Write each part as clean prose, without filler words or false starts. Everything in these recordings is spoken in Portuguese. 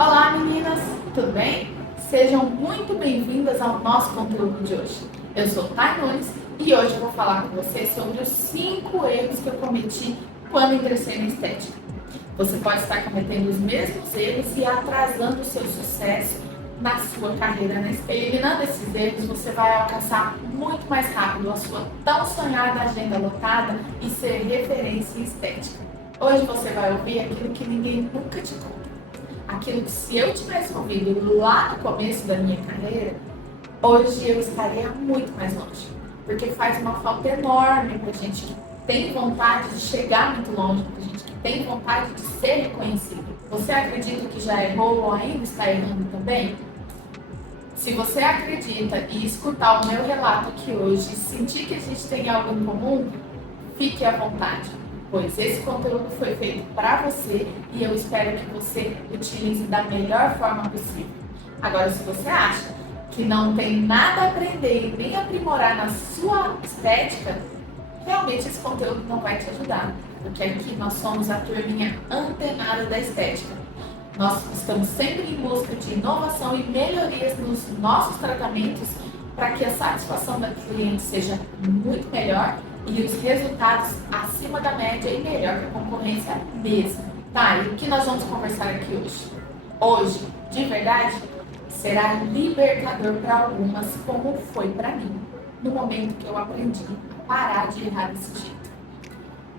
Olá meninas, tudo bem? Sejam muito bem-vindas ao nosso conteúdo de hoje. Eu sou Thay Nunes e hoje eu vou falar com vocês sobre os 5 erros que eu cometi quando ingressei na estética. Você pode estar cometendo os mesmos erros e atrasando o seu sucesso na sua carreira na estética. Eliminando esses erros, você vai alcançar muito mais rápido a sua tão sonhada agenda lotada e ser referência em estética. Hoje você vai ouvir aquilo que ninguém nunca te conta. Aquilo que se eu tivesse ouvido lá no começo da minha carreira, hoje eu estaria muito mais longe. Porque faz uma falta enorme pra gente que tem vontade de chegar muito longe, pra gente que tem vontade de ser reconhecido. Você acredita que já errou ou ainda está errando também? Se você acredita e escutar o meu relato aqui hoje e sentir que a gente tem algo em comum, fique à vontade, pois esse conteúdo foi feito para você e eu espero que você utilize da melhor forma possível. Agora, se você acha que não tem nada a aprender e nem aprimorar na sua estética, realmente esse conteúdo não vai te ajudar, porque aqui nós somos a turminha antenada da estética. Nós estamos sempre em busca de inovação e melhorias nos nossos tratamentos para que a satisfação da cliente seja muito melhor e os resultados acima da média e melhor que a concorrência mesmo. Tá, e o que nós vamos conversar aqui hoje? Hoje, de verdade, será libertador para algumas, como foi para mim, no momento que eu aprendi a parar de errar desse jeito.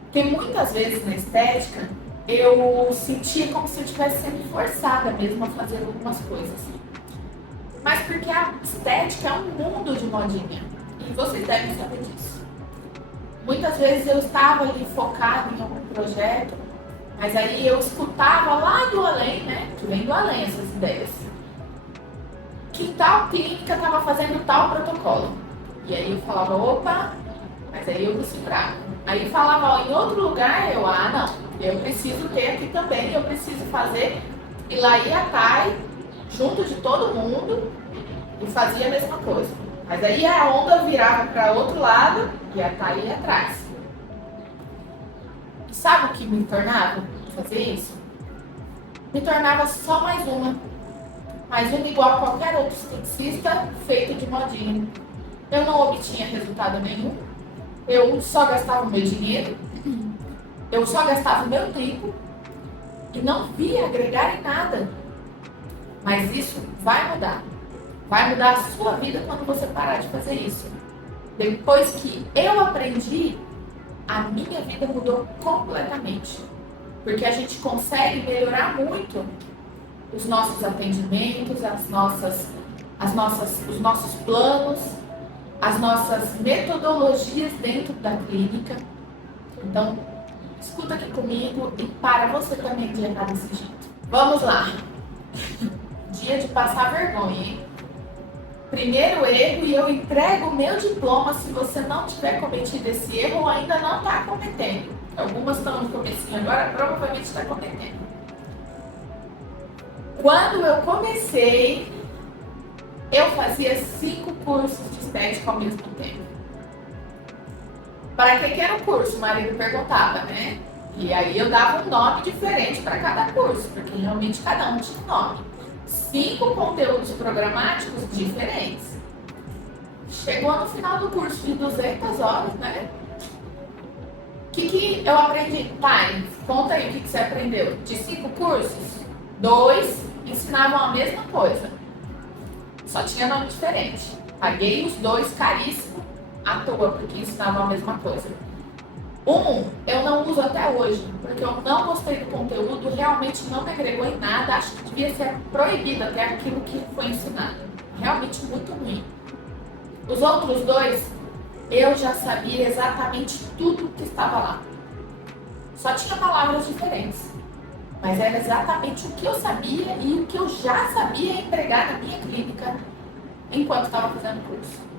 Porque muitas vezes na estética, eu sentia como se eu estivesse sendo forçada mesmo a fazer algumas coisas. Mas porque a estética é um mundo de modinha, e vocês devem saber disso. Muitas vezes eu estava ali focada em algum projeto, mas aí eu escutava lá do além, né? Que vem do além essas ideias. Que tal clínica estava fazendo tal protocolo. E aí eu falava, opa, mas aí eu me segurava. Aí falava, ó, em outro lugar, não, eu preciso ter aqui também, eu preciso fazer. E lá ia a Thay, junto de todo mundo, e fazia a mesma coisa. Mas aí a onda virava para outro lado e a Thay ia atrás. E sabe o que me tornava fazer isso? Me tornava só mais uma igual a qualquer outro esteticista feito de modinha. Eu não obtinha resultado nenhum, eu só gastava o meu dinheiro, eu só gastava o meu tempo e não via agregar em nada. Mas isso vai mudar. Vai mudar a sua vida quando você parar de fazer isso. Depois que eu aprendi, a minha vida mudou completamente. Porque a gente consegue melhorar muito os nossos atendimentos, os nossos planos, as nossas metodologias dentro da clínica. Então, escuta aqui comigo e para você também de errar desse jeito. Vamos lá. Dia de passar vergonha, hein? Primeiro erro, e eu entrego o meu diploma se você não tiver cometido esse erro ou ainda não está cometendo. Algumas estão no comecinho agora, provavelmente está cometendo. Quando eu comecei, eu fazia 5 cursos de estética ao mesmo tempo. Para que era o curso? O marido perguntava, né? E aí eu dava um nome diferente para cada curso, porque realmente cada um tinha um nome. 5 conteúdos programáticos diferentes. Chegou no final do curso de 200 horas, né? O que eu aprendi? Thay, conta aí o que você aprendeu. De 5 cursos, 2 ensinavam a mesma coisa. Só tinha nome diferente. Paguei os 2 caríssimo à toa, porque ensinavam a mesma coisa. Eu não uso até hoje, porque eu não gostei do conteúdo, realmente não me agregou em nada, acho que devia ser proibido até aquilo que foi ensinado. Realmente muito ruim. Os outros 2, eu já sabia exatamente tudo que estava lá. Só tinha palavras diferentes, mas era exatamente o que eu sabia e o que eu já sabia empregar na minha clínica enquanto estava fazendo o curso.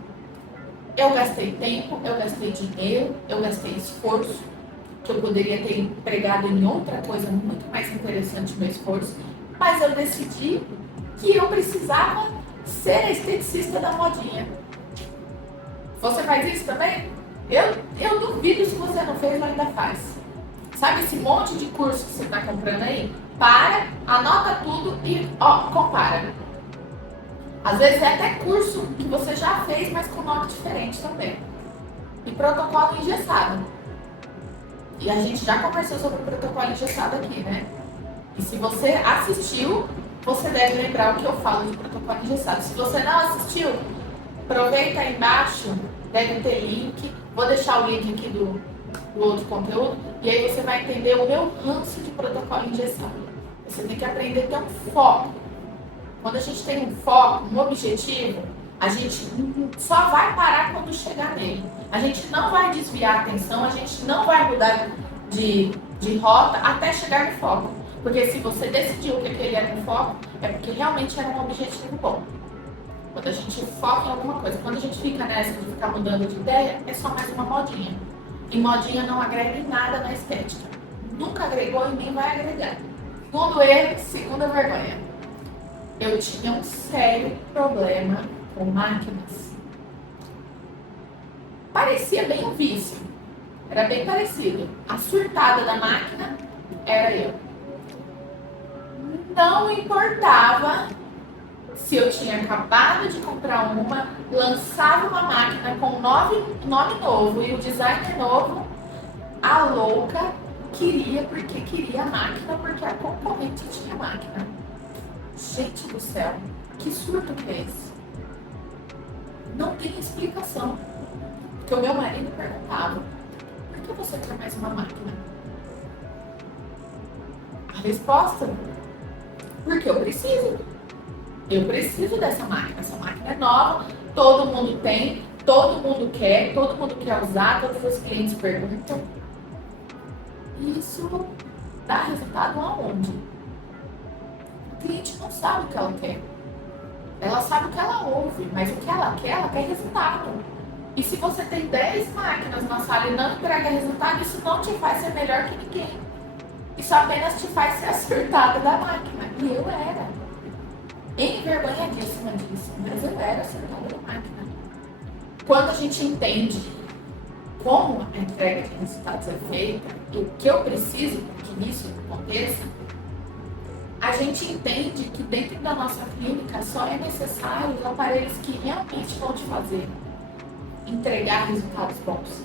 Eu gastei tempo, eu gastei dinheiro, eu gastei esforço, que eu poderia ter empregado em outra coisa muito mais interessante meu esforço, mas eu decidi que eu precisava ser a esteticista da modinha. Você faz isso também? Eu duvido, se você não fez, ainda faz. Sabe esse monte de curso que você está comprando aí? para, anota tudo e compara. Às vezes é até curso que você já fez, mas com nome diferente também. E protocolo engessado. E a gente já conversou sobre o protocolo engessado aqui, né? E se você assistiu, você deve lembrar o que eu falo de protocolo engessado. Se você não assistiu, aproveita aí embaixo, deve ter link. Vou deixar o link aqui do outro conteúdo. E aí você vai entender o meu ranço de protocolo engessado. Você tem que aprender a ter um foco. Quando a gente tem um foco, um objetivo, a gente só vai parar quando chegar nele. A gente não vai desviar a atenção, a gente não vai mudar de rota até chegar no foco. Porque se você decidiu que aquele era um foco, é porque realmente era um objetivo bom. Quando a gente foca em alguma coisa, quando a gente fica nessa de ficar mudando de ideia, é só mais uma modinha. E modinha não agrega em nada na estética. Nunca agregou e nem vai agregar. Segundo erro, segunda vergonha. Eu tinha um sério problema com máquinas. Parecia bem um vício. Era bem parecido. A surtada da máquina era eu. Não importava se eu tinha acabado de comprar uma, lançava uma máquina com nome novo e o designer novo, a louca queria porque queria a máquina, porque a concorrente tinha máquina. Gente do céu, que surto que é esse? Não tem explicação. Porque o meu marido perguntava, por que você quer mais uma máquina? A resposta, porque eu preciso. Eu preciso dessa máquina. Essa máquina é nova, todo mundo tem, todo mundo quer usar, todos os clientes perguntam. Isso dá resultado aonde? O cliente não sabe o que ela quer. Ela sabe o que ela ouve, mas o que ela quer resultado. E se você tem 10 máquinas na sala e não entrega resultado, isso não te faz ser melhor que ninguém. Isso apenas te faz ser a surtada da máquina. E eu era. Envergonhadíssima disso, mas eu era a surtada da máquina. Quando a gente entende como a entrega de resultados é feita e o que eu preciso que isso aconteça, a gente entende que dentro da nossa clínica só é necessário os aparelhos que realmente vão te fazer entregar resultados bons.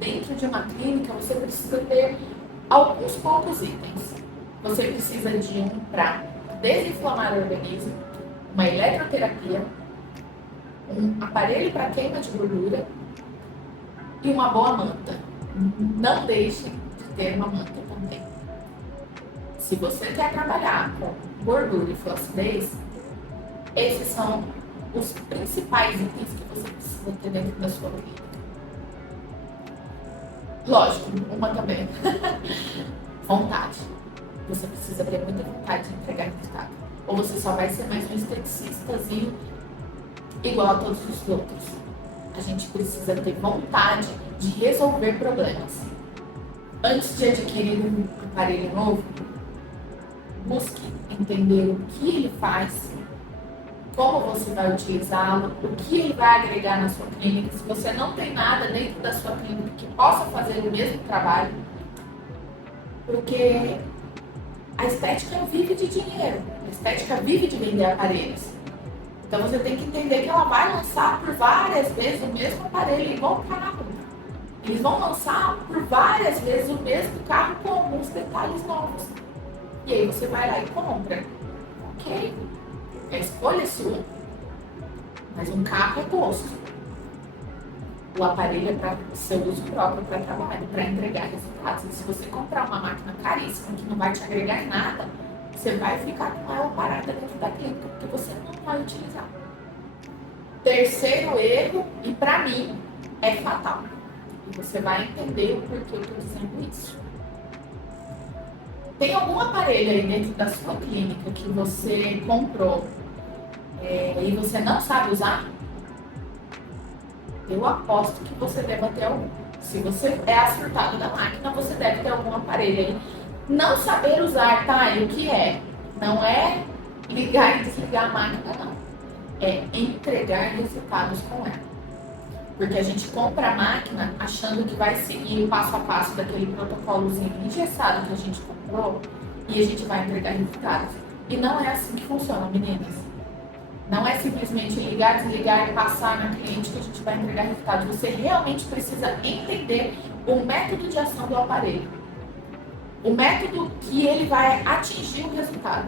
Dentro de uma clínica, você precisa ter alguns poucos itens. Você precisa de um para desinflamar o organismo, uma eletroterapia, um aparelho para queima de gordura e uma boa manta. Não deixe de ter uma manta também. Se você quer trabalhar com gordura e flacidez, esses são os principais itens que você precisa ter dentro da sua clínica. Lógico, uma também. Vontade. Você precisa ter muita vontade de entregar resultado. Ou você só vai ser mais um esteticistazinho igual a todos os outros. A gente precisa ter vontade de resolver problemas. Antes de adquirir um aparelho novo, busque entender o que ele faz, como você vai utilizá-lo, o que ele vai agregar na sua clínica. Se você não tem nada dentro da sua clínica que possa fazer o mesmo trabalho, porque a estética vive de dinheiro, a estética vive de vender aparelhos. Então você tem que entender que ela vai lançar por várias vezes o mesmo aparelho, igual carro. Eles vão lançar por várias vezes o mesmo carro com alguns detalhes novos. E aí você vai lá e compra. Ok? A escolha é sua. Mas um carro é gosto. O aparelho é para seu uso próprio, para trabalho, para entregar resultados. E se você comprar uma máquina caríssima que não vai te agregar em nada, você vai ficar com ela parada dentro da clínica, porque você não vai utilizar. Terceiro erro, e para mim, é fatal. E você vai entender o porquê eu estou dizendo isso. Tem algum aparelho aí dentro da sua clínica que você comprou e você não sabe usar? Eu aposto que você deve ter algum. Se você é acertado da máquina, você deve ter algum aparelho aí. Não saber usar, tá? E o que é? Não é ligar e desligar a máquina, não. É entregar resultados com ela. Porque a gente compra a máquina achando que vai seguir o passo a passo daquele protocolozinho engessado que a gente comprou e a gente vai entregar resultados. E não é assim que funciona, meninas. Não é simplesmente ligar, desligar e passar na cliente que a gente vai entregar resultados. Você realmente precisa entender o método de ação do aparelho. O método que ele vai atingir o resultado.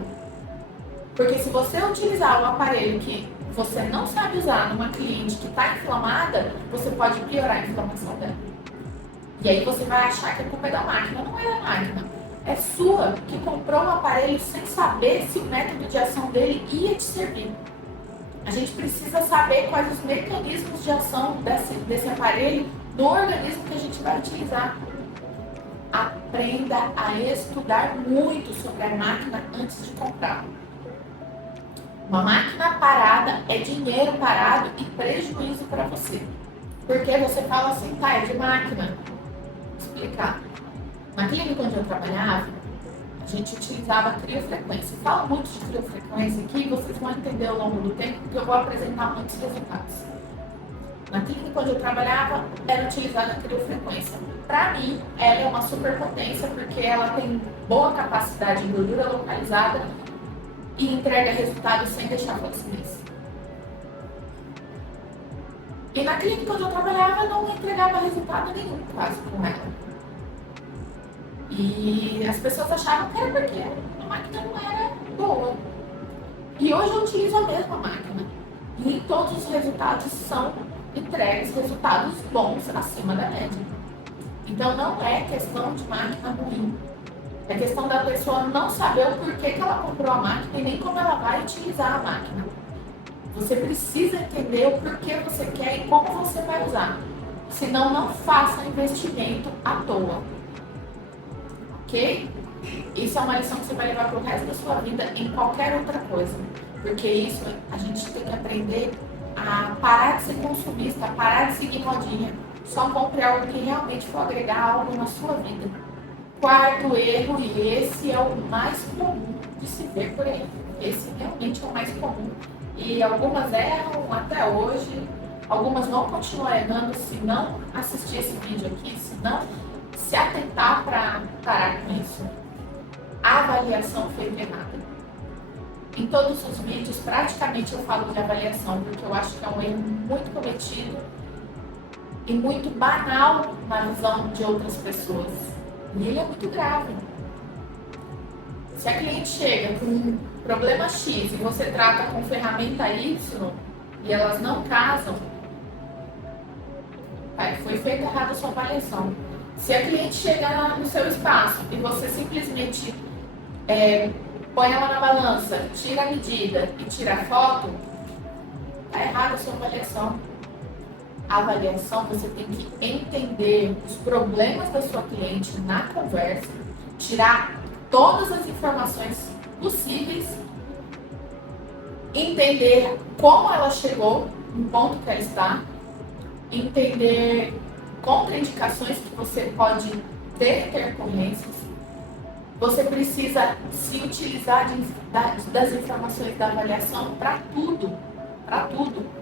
Porque se você utilizar o aparelho que você não sabe usar numa cliente que está inflamada, você pode piorar a inflamação dela. E aí você vai achar que a culpa é da máquina. Não é da máquina. É sua que comprou o aparelho sem saber se o método de ação dele ia te servir. A gente precisa saber quais os mecanismos de ação desse aparelho no organismo que a gente vai utilizar. Aprenda a estudar muito sobre a máquina antes de comprar. Uma máquina parada é dinheiro parado e prejuízo para você. Porque você fala assim, tá, é de máquina. Vou explicar. Na clínica onde eu trabalhava, a gente utilizava criofrequência. Eu falo muito de criofrequência aqui e vocês vão entender ao longo do tempo, porque eu vou apresentar muitos resultados. Na clínica onde eu trabalhava, era utilizada a criofrequência. Para mim, ela é uma superpotência, porque ela tem boa capacidade em gordura localizada e entrega resultados sem deixar flacidez. E na clínica onde eu trabalhava, não entregava resultado nenhum quase com ela. E as pessoas achavam que era porque a máquina não era boa. E hoje eu utilizo a mesma máquina. E todos os resultados são entregues, resultados bons acima da média. Então não é questão de máquina ruim. É questão da pessoa não saber o porquê que ela comprou a máquina e nem como ela vai utilizar a máquina. Você precisa entender o porquê você quer e como você vai usar. Senão não faça investimento à toa. Ok? Isso é uma lição que você vai levar para o resto da sua vida em qualquer outra coisa. Porque isso a gente tem que aprender a parar de ser consumista, a parar de seguir modinha. Só compre algo que realmente for agregar algo na sua vida. Quarto erro, e esse é o mais comum de se ver por aí. Esse realmente é o mais comum. E algumas erram até hoje, algumas vão continuar errando se não assistir esse vídeo aqui, se não se atentar para parar com isso. A avaliação feita errada. Em todos os vídeos, praticamente eu falo de avaliação, porque eu acho que é um erro muito cometido e muito banal na visão de outras pessoas. E ele é muito grave. Se a cliente chega com um problema X e você trata com ferramenta Y e elas não casam, foi feita errada a sua avaliação. Se a cliente chega no seu espaço e você simplesmente põe ela na balança, tira a medida e tira a foto, está errada a sua avaliação. A avaliação, você tem que entender os problemas da sua cliente na conversa, tirar todas as informações possíveis, entender como ela chegou no ponto que ela está, entender contraindicações que você pode ter intercorrências. Você precisa se utilizar das informações da avaliação para tudo,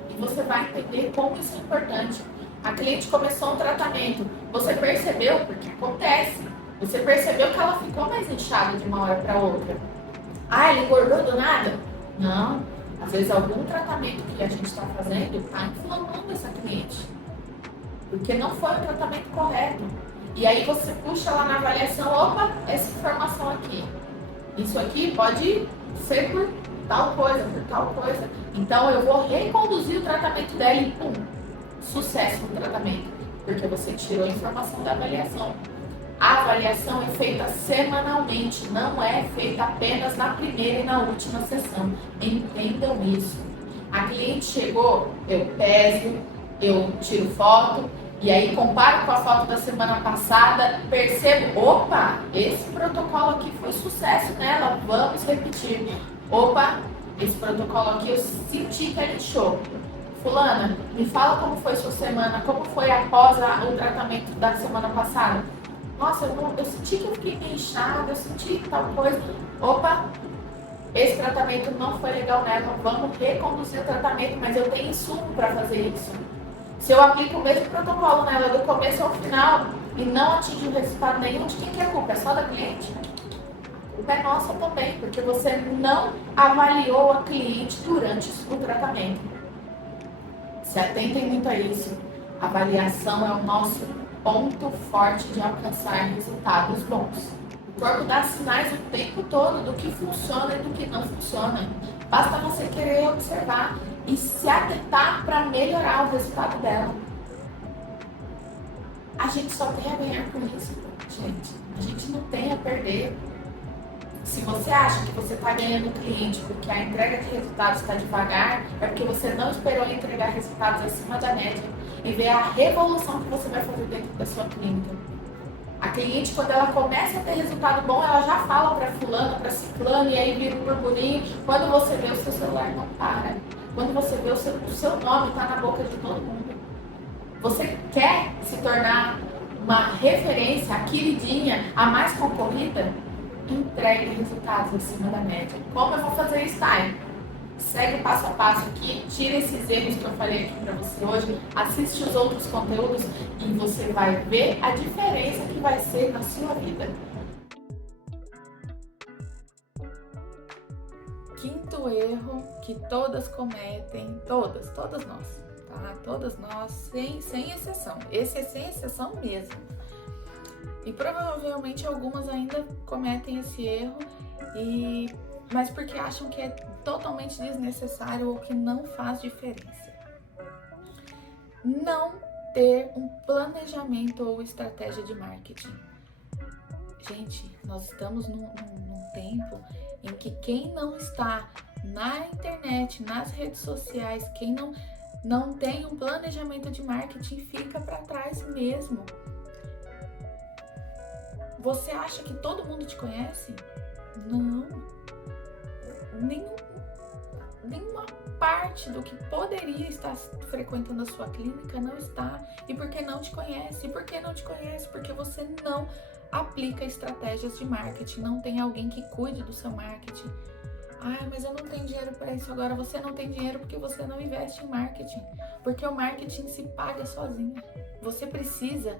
e você vai entender como isso é importante. A cliente começou um tratamento, você percebeu, porque acontece, você percebeu que ela ficou mais inchada de uma hora para outra. Ah, ela engordou do nada? Não, às vezes algum tratamento que a gente está fazendo está inflamando essa cliente, porque não foi o tratamento correto. E aí você puxa lá na avaliação, opa, essa informação aqui. Isso aqui pode ser por tal coisa, por tal coisa. Então eu vou reconduzir o tratamento dela e pum, sucesso no tratamento. Porque você tirou a informação da avaliação. A avaliação é feita semanalmente, não é feita apenas na primeira e na última sessão. Entendam isso. A cliente chegou, eu peso, eu tiro foto, e aí comparo com a foto da semana passada, percebo, opa, esse protocolo aqui foi sucesso nela, vamos repetir. Opa, esse protocolo aqui eu senti que ela inchou. Fulana, me fala como foi sua semana, como foi após o tratamento da semana passada. Nossa, eu senti que eu fiquei meio inchada, eu senti tal coisa. Opa, esse tratamento não foi legal nela, vamos reconduzir o tratamento, mas eu tenho insumo para fazer isso. Se eu aplico o mesmo protocolo nela do começo ao final e não atinge o resultado nenhum, de quem que é a culpa? É só da cliente? A culpa é nossa também, porque você não avaliou a cliente durante o tratamento. Se atentem muito a isso. A avaliação é o nosso ponto forte de alcançar resultados bons. O corpo dá sinais o tempo todo do que funciona e do que não funciona. Basta você querer observar e se atentar para melhorar o resultado dela. A gente só tem a ganhar com isso, gente. A gente não tem a perder. Se você acha que você está ganhando cliente porque a entrega de resultados está devagar, é porque você não esperou entregar resultados acima da média e ver a revolução que você vai fazer dentro da sua clínica. A cliente, quando ela começa a ter resultado bom, ela já fala para fulano, para ciclano, e aí vira um burburinho. Quando você vê, o seu celular não para. Quando você vê, o seu nome está na boca de todo mundo. Você quer se tornar uma referência, a queridinha, a mais concorrida? Entregue resultados acima da média. Como eu vou fazer isso, Thay? Segue o passo a passo aqui, tira esses erros que eu falei aqui para você hoje, assiste os outros conteúdos e você vai ver a diferença que vai ser na sua vida. Quinto erro que todas cometem, todas nós, tá? Todas nós, sem exceção. Esse é sem exceção mesmo. E provavelmente algumas ainda cometem esse erro, mas porque acham que é totalmente desnecessário ou que não faz diferença. Não ter um planejamento ou estratégia de marketing. Gente, nós estamos num tempo em que quem não está na internet, nas redes sociais, quem não tem um planejamento de marketing fica para trás mesmo. Você acha que todo mundo te conhece? Não. Nenhuma parte do que poderia estar frequentando a sua clínica não está. E por que não te conhece? E por que não te conhece? Porque você não aplica estratégias de marketing, não tem alguém que cuide do seu marketing. Mas eu não tenho dinheiro para isso agora. Você não tem dinheiro porque você não investe em marketing. Porque o marketing se paga sozinho. Você precisa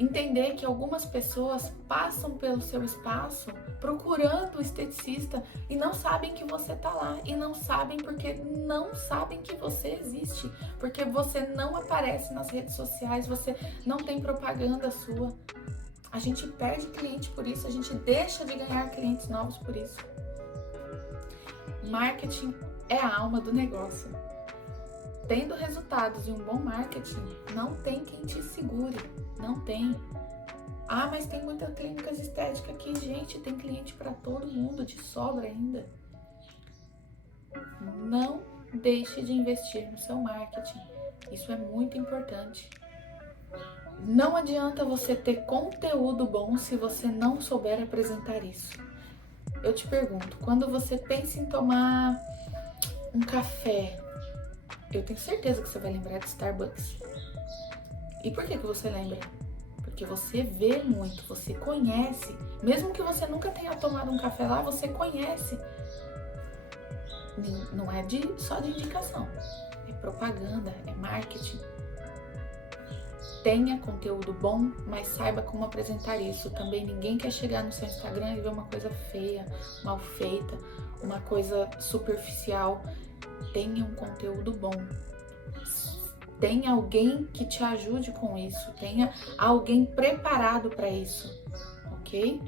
entender que algumas pessoas passam pelo seu espaço procurando o esteticista e não sabem que você tá lá, e não sabem porque não sabem que você existe, porque você não aparece nas redes sociais, você não tem propaganda sua. A gente perde cliente por isso, a gente deixa de ganhar clientes novos por isso. Marketing é a alma do negócio. Tendo resultados e um bom marketing, não tem quem te segure, não tem. Mas tem muitas clínicas estéticas aqui, gente, tem cliente para todo mundo, de sobra ainda. Não deixe de investir no seu marketing, isso é muito importante. Não adianta você ter conteúdo bom se você não souber apresentar isso. Eu te pergunto, quando você pensa em tomar um café, eu tenho certeza que você vai lembrar de Starbucks. E por que você lembra? Porque você vê muito, você conhece. Mesmo que você nunca tenha tomado um café lá, você conhece. Não é só de indicação. É propaganda, é marketing. Tenha conteúdo bom, mas saiba como apresentar isso. Também ninguém quer chegar no seu Instagram e ver uma coisa feia, mal feita, uma coisa superficial. Tenha um conteúdo bom. Tenha alguém que te ajude com isso. Tenha alguém preparado para isso, ok?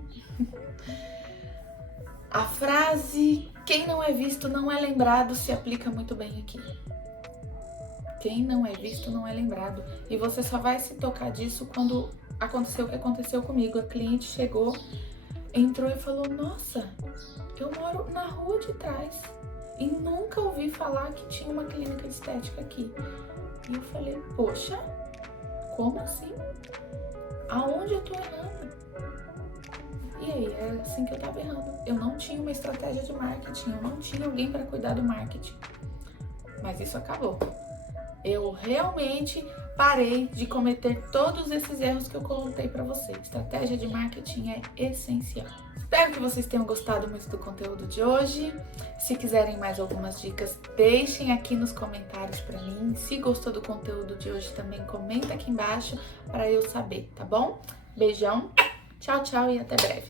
A frase "quem não é visto não é lembrado" se aplica muito bem aqui. Quem não é visto não é lembrado. E você só vai se tocar disso quando aconteceu o que aconteceu comigo. A cliente chegou, entrou e falou: "Nossa, eu moro na rua de trás e nunca ouvi falar que tinha uma clínica estética aqui." E eu falei: "Poxa, como assim? Aonde eu tô errando?" E aí, é assim que eu tava errando. Eu não tinha uma estratégia de marketing, eu não tinha alguém para cuidar do marketing. Mas isso acabou. Eu realmente parei de cometer todos esses erros que eu contei para você. Estratégia de marketing é essencial. Espero que vocês tenham gostado muito do conteúdo de hoje. Se quiserem mais algumas dicas, deixem aqui nos comentários para mim. Se gostou do conteúdo de hoje também, comenta aqui embaixo para eu saber, tá bom? Beijão, tchau, tchau e até breve.